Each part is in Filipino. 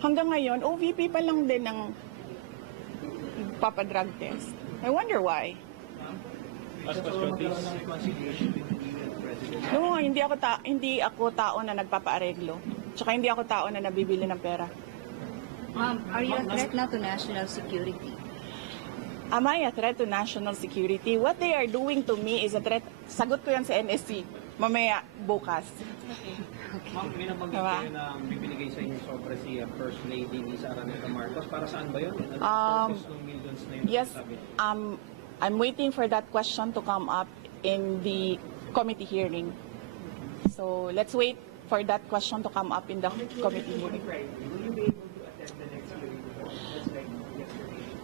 hanggang ngayon, OVP pa lang din ang papadrug test. I wonder why. Last question, please. No, hindi ako tao na nagpapaareglo. Tsaka hindi ako tao na nabibili ng pera. Ma'am, are you a threat now to national security? Am I a threat to national security? What they are doing to me is a threat. Sagot ko yan sa NSC. Mamaya, bukas. Ma'am, may nabanggit Diba? kayo na bibinigay sa inyo sobre si First Lady Lisa Araneta Marcos. Para saan ba yun? Purpose ng millions na yun? Yes, sabi? I'm waiting for that question to come up in the committee hearing. So let's wait for that question to come up in the committee hearing.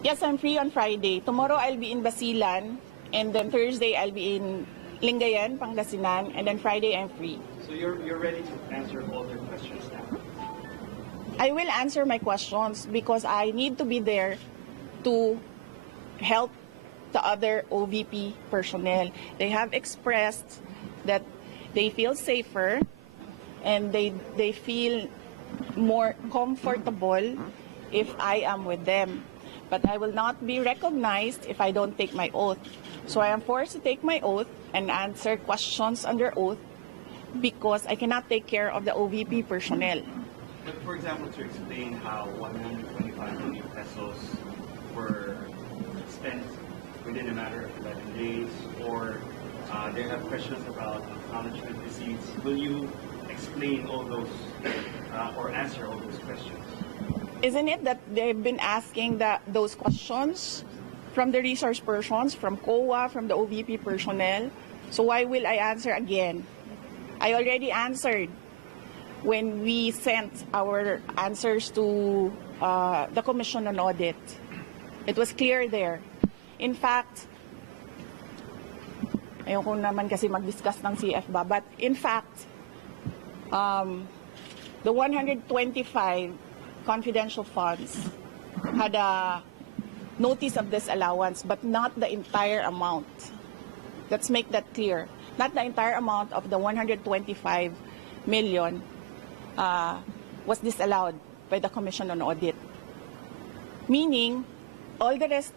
Yes, I'm free on Friday. Tomorrow I'll be in Basilan, and then Thursday I'll be in Lingayen, Pangasinan, and then Friday I'm free. So you're ready to answer all their questions now? I will answer my questions because I need to be there to help the other OVP personnel. They have expressed that they feel safer and they feel more comfortable if I am with them. But I will not be recognized if I don't take my oath. So I am forced to take my oath and answer questions under oath because I cannot take care of the OVP personnel. But for example, to explain how 125 million pesos were spent within a matter of 11 days, or they have questions about acknowledgement receipts, will you explain all those or answer all those questions? Isn't it that they've been asking those questions from the resource persons, from COA, from the OVP personnel? So why will I answer again? I already answered when we sent our answers to the Commission on Audit. It was clear there. In fact, ayoko naman kasi mag-discuss ng CFBA, but in fact, the 125 confidential funds had a notice of disallowance, but not the entire amount. Let's make that clear. Not the entire amount of the 125 million was disallowed by the Commission on Audit. Meaning, all the rest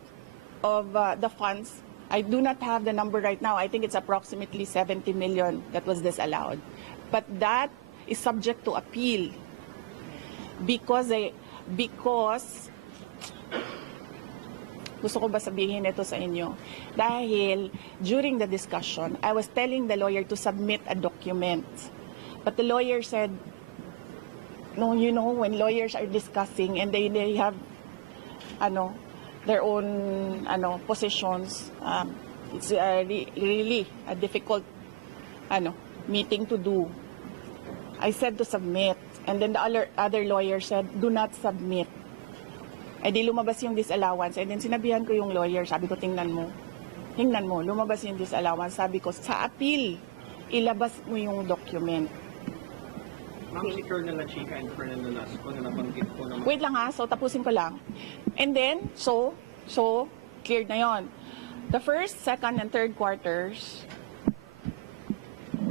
of the funds, I do not have the number right now. I think it's approximately 70 million that was disallowed. But that is subject to appeal because gusto ko ba sabihin ito sa inyo? Dahil during the discussion, I was telling the lawyer to submit a document. But the lawyer said, no, you know, when lawyers are discussing and they have their own positions, it's really a difficult meeting to do. I said to submit, and then the other lawyer said, do not submit. Eh di lumabas yung disallowance, and then sinabihan ko yung lawyer, sabi ko, tingnan mo, lumabas yung disallowance. Sabi ko, sa appeal, ilabas mo yung document. Ma'am, si Colonel Lachica and Colonel Nolasco na nabanggit po naman. Wait lang ha, so tapusin ko lang. And then, so cleared na yon. The first, second, and third quarters,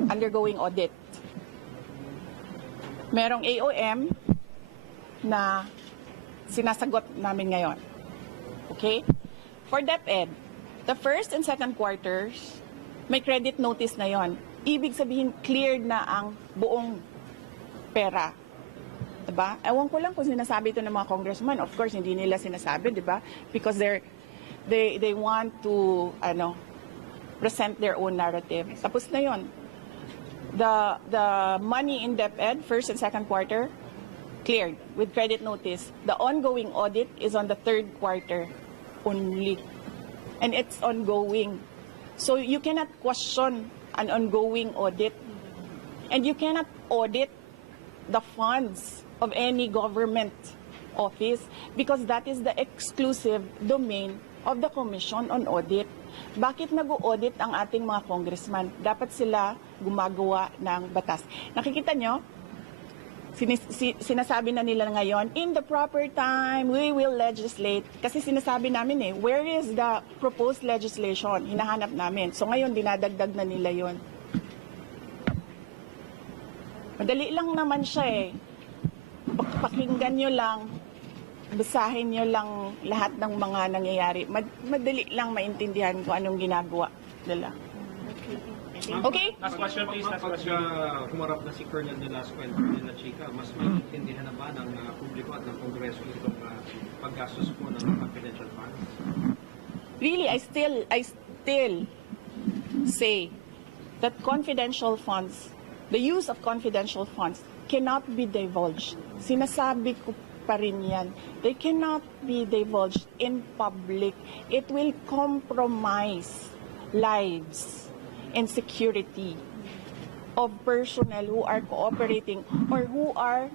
undergoing audit. Merong AOM na sinasagot namin ngayon. Okay? For DepEd, the first and second quarters, may credit notice na yon. Ibig sabihin, cleared na ang buong pera. Diba? Ewan ko lang kung sinasabi ito ng mga congressman. Of course, hindi nila sinasabi, diba? Because they want to present their own narrative. Tapos na yon. The money in DepEd, first and second quarter, cleared with credit notice. The ongoing audit is on the third quarter only. And it's ongoing. So you cannot question an ongoing audit. And you cannot audit the funds of any government office because that is the exclusive domain of the Commission on Audit. Bakit nag-audit ang ating mga congressman? Dapat sila gumagawa ng batas. Nakikita nyo? Sinasabi na nila ngayon, in the proper time, we will legislate. Kasi sinasabi namin where is the proposed legislation? Hinahanap namin. So ngayon, dinadagdag na nila yon. Madali lang naman siya pakinggan nyo lang, basahin nyo lang lahat ng mga nangyayari. Madali lang maintindihan kung anong ginagawa nila. Okay? Last question please, last question. Humarap na si Colonel Velasco and Colonel Chica, mas maintindihan na ba ng publiko at ng Kongreso itong paggastos po ng confidential funds? Really, I still say that confidential funds, the use of confidential funds cannot be divulged. Sinasabi ko pa rin yan. They cannot be divulged in public. It will compromise lives and security of personnel who are cooperating or who are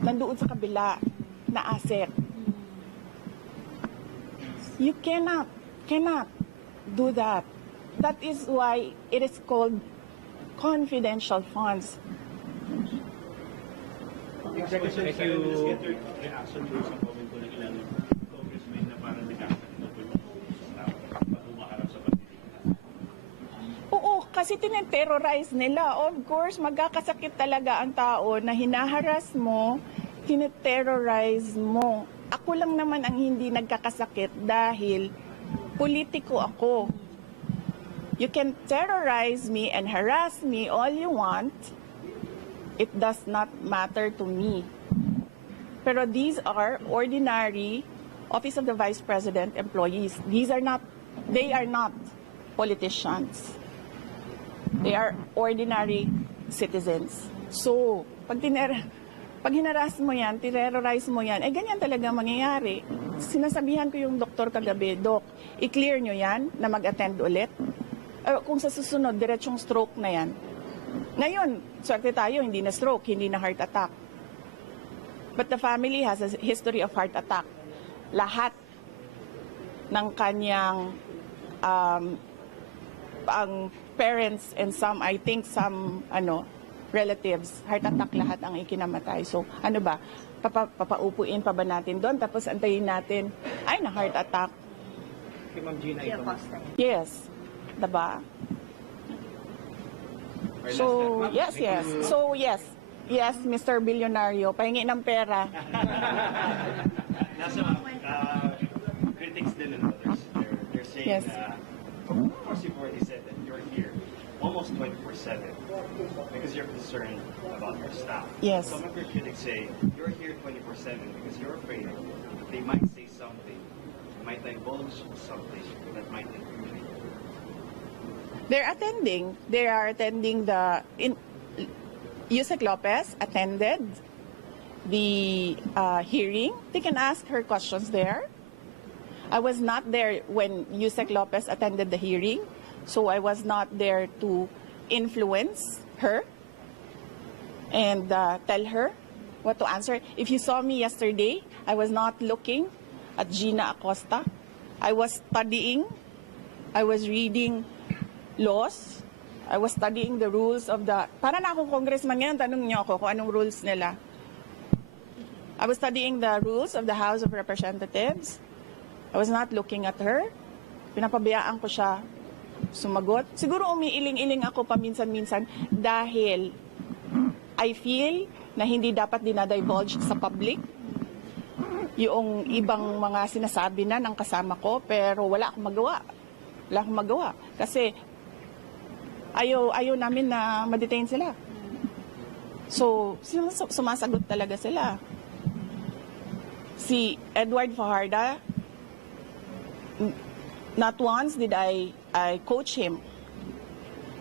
nandoon sa kabila na asset. You cannot do that. That is why it is called confidential funds. Executive, Thank you. let's get your reaction to sa comment ko ng ilang congressmen na parang nagkakaroon ng umaharap sa pagdilihan. Oo, kasi tineterrorize nila. Of course, magkakasakit talaga ang tao na hinaharas mo, tineterrorize mo. Ako lang naman ang hindi nagkakasakit dahil politiko ako. You can terrorize me and harass me all you want. It does not matter to me. Pero these are ordinary Office of the Vice President employees. They are not politicians. They are ordinary citizens. So, pag hinaras mo yan, terrorize mo yan, ganyan talaga mangyayari. Sinasabihan ko yung doktor kagabi, Doc, i-clear nyo yan na mag-attend ulit. Kung sa susunod, diretsong stroke na yan. Ngayon, swerte tayo, hindi na stroke, hindi na heart attack. But the family has a history of heart attack. Lahat ng kanyang ang parents and I think some relatives, heart attack lahat ang ikinamatay. So, ano ba? Papaupuin pa ba natin doon? Tapos antayin natin, ay, na heart attack. Kay Ma'am Gina ito. Yes. Diba? So, yes. So, yes, Mr. Billionario, pahingi ng pera. Nasa critics din and others, they're saying Yes. Of course you've already said that you're here almost 24/7 because you're concerned about your staff. Yes. Some of your critics say you're here 24/7 because you're afraid they might say something, might divulge something that might incriminate you. They are attending Yusek Lopez attended the hearing. They can ask her questions there. I was not there when Yusek Lopez attended the hearing, so I was not there to influence her and tell her what to answer. If you saw me yesterday, I was not looking at Gina Acosta. I was studying. I was reading laws. I was studying the rules of para na akong congressman ngayon, tanong niyo ako kung anong rules nila. I was studying the rules of the House of Representatives. I was not looking at her. Pinapabayaan ko siya sumagot. Siguro umiiling-iling ako paminsan-minsan dahil I feel na hindi dapat dinadivulge sa public yung ibang mga sinasabi na ng kasama ko, pero wala akong magawa. Kasi ayaw namin na ma-detain sila. So, sumasagot talaga sila. Si Edward Fajardo, not once did I coach him.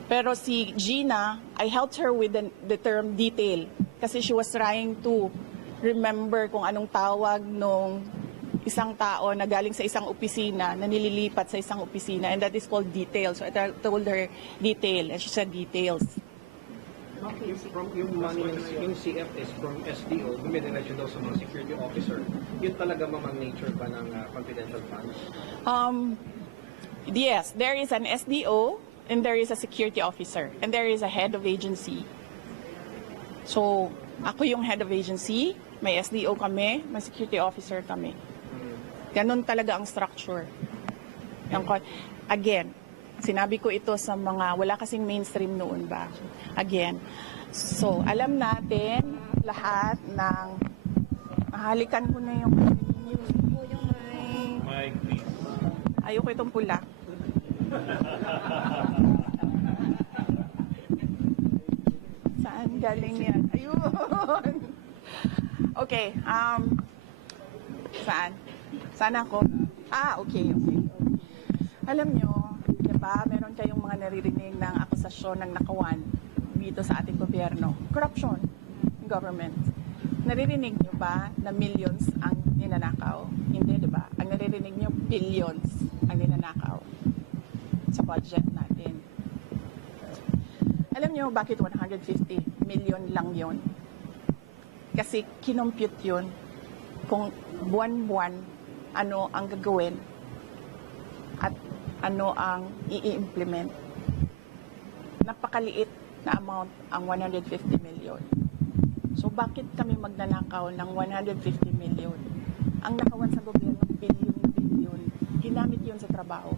Pero si Gina, I helped her with the term detail. Kasi she was trying to remember kung anong tawag nung isang tao na galing sa isang opisina, na nililipat sa isang opisina, and that is called detail. So I told her detail, and she said details. Yung money, yung CF is from SDO, dumidiretso daw sa mga security officer. Yun talaga mamang nature ba ng confidential funds? Yes, there is an SDO, and there is a security officer, and there is a head of agency. So, ako yung head of agency, may SDO kami, may security officer kami. Ganon talaga ang structure. Again, sinabi ko ito sa mga, wala kasing mainstream noon ba? Again, so alam natin lahat ng Halikan ko na yung Po yung may... Mike, please. ayoko itong pula. Saan galing yan? Ayun. Okay, saan? Saan ako? Okay. Alam nyo, di ba, meron kayong mga naririnig ng akusasyon ng nakawan dito sa ating gobyerno. Corruption in government. Naririnig nyo ba na millions ang ninanakaw? Hindi, di ba? Ang naririnig nyo, billions ang ninanakaw sa budget natin. Alam nyo bakit 150 million lang yon? Kasi kinompute yun kung buwan-buwan ano ang gagawin at ano ang i-implement. Napakaliit na amount ang 150 million. So bakit kami magnanakaw ng 150 million? Ang nakawan sa gobyerno, billion. Ginamit yun sa trabaho.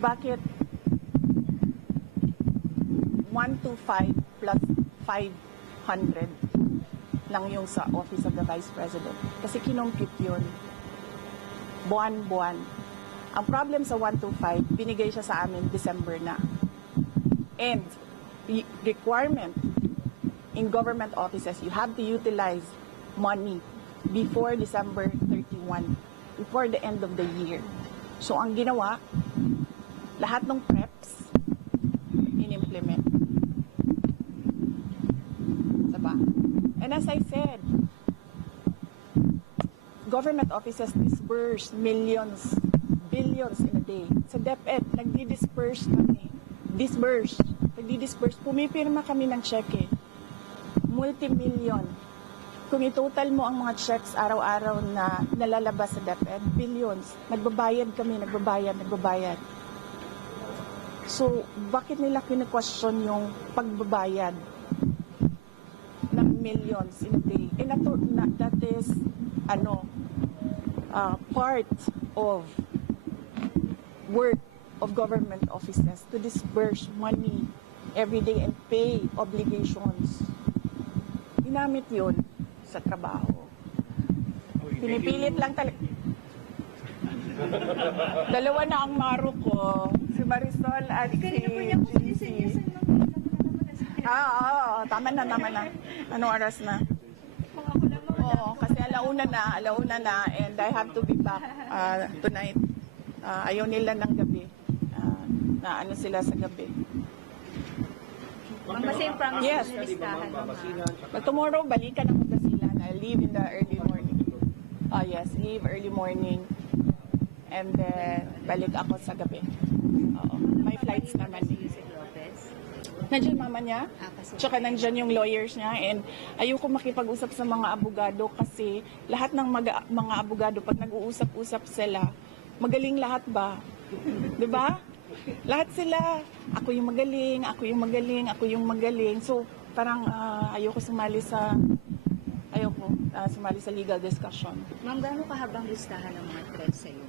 Bakit 125 plus 500 lang yung sa Office of the Vice President? Kasi kinompute yun. Buwan-buwan. Ang problem sa 125, binigay siya sa amin December na. And requirement in government offices, you have to utilize money before December 31, before the end of the year. So ang ginawa, lahat ng preps, in-implement. Diba? And as I said, government offices disperse millions, billions in a day. Sa DepEd, nagdi-disperse kami. Nagdi-disperse. Pumipirma kami ng cheque. Multi-million. Kung i-total mo ang mga checks araw-araw na nalalabas sa DepEd, billions. Nagbabayad kami, nagbabayad. So, bakit nila kine-question yung pagbabayad ng millions in a day? And that is, part of work of government offices to disperse money every day and pay obligations. Ginamit yun sa trabaho. Pinipilit lang talaga. Dalawa na ang maro ko. Si Marisol at si Kanina po niya po sinisenyasan lang. Tama na. Anong oras na? Kung ako lang Oo, kasi alauna na, and I have to be back tonight. Ayaw nila ng gabi. Na ano sila sa gabi. Ma'am, basta yung promise Yes. na listahan mo, ma'am. But tomorrow, balikan ako sa sila. I leave in the early morning. Yes, leave early morning. And then, balik ako sa gabi. Oo. May flights naman. Si Yusek Lopez. Nandiyan mama niya. Pasok. Tsaka nandiyan yung lawyers niya. And ayoko makipag-usap sa mga abogado kasi lahat ng mga abogado, pag nag-uusap-usap sila, magaling lahat ba? 'Di ba? Lahat sila, ako yung magaling. So, parang ayoko sumali sa legal discussion. Ma'am, gaano kahabang listahan ng mga threats sa'yo?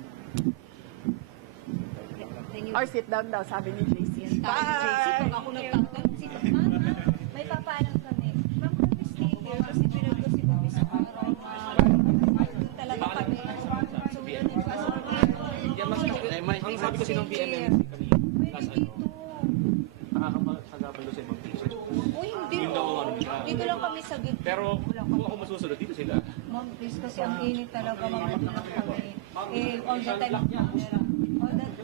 Can you... Or sit down daw, sabi ni JC. Tawag ni JC, pag ako nagtatag, si Ma'am, may papaalam kami. Ma'am, can we stay here? Kasi pinag ko si Bobby sa araw. Talaga kami. So, yun, Ang sabi kasi ng PMM kami, last nakakapagabalo sa ibang teacher. Uy, hindi. Yun daw ang ano nila. Dito lang kami sa gitna. Pero kung ako masusunod, dito sila. Ma'am, please, kasi ang init talaga, mamagulak kami. All the time,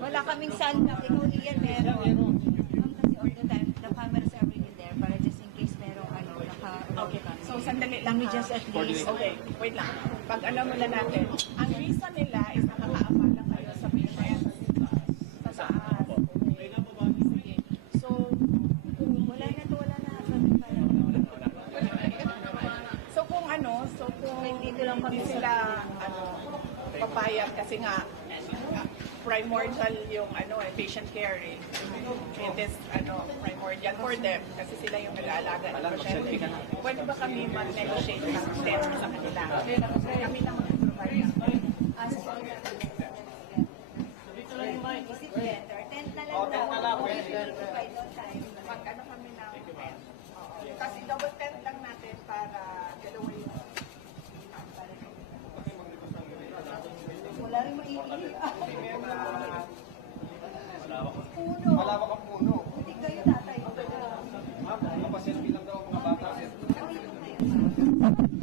wala kaming sunblock, ikaw Ian, meron. Ma'am, kasi all the time, the cameras are really there para just in case merong Okay, kami. so sandali lang. Let me just at least, Okay, wait lang. Pag mula natin, ang reason nila is nakakaabala kayo sa patient sa taas. Sige. So, kung wala na. kung Dito lang kami hindi sila papayag kasi nga primordial yung patient care eh. It is primordial for them kasi sila yung nag-aalaga ng pasyente. Pwede ba kami mag-negotiate ng tent sa kanila? Kami lang mag-provide. Tent na lang. Mag-ano kami ng tent. Kasi double tent lang natin para dalawa yung rin maiiyak. Puno. Malawak ang puno. Hindi kayo tatay. Ma'am, kapaselfie lang daw ang mga bata. Dito kayo.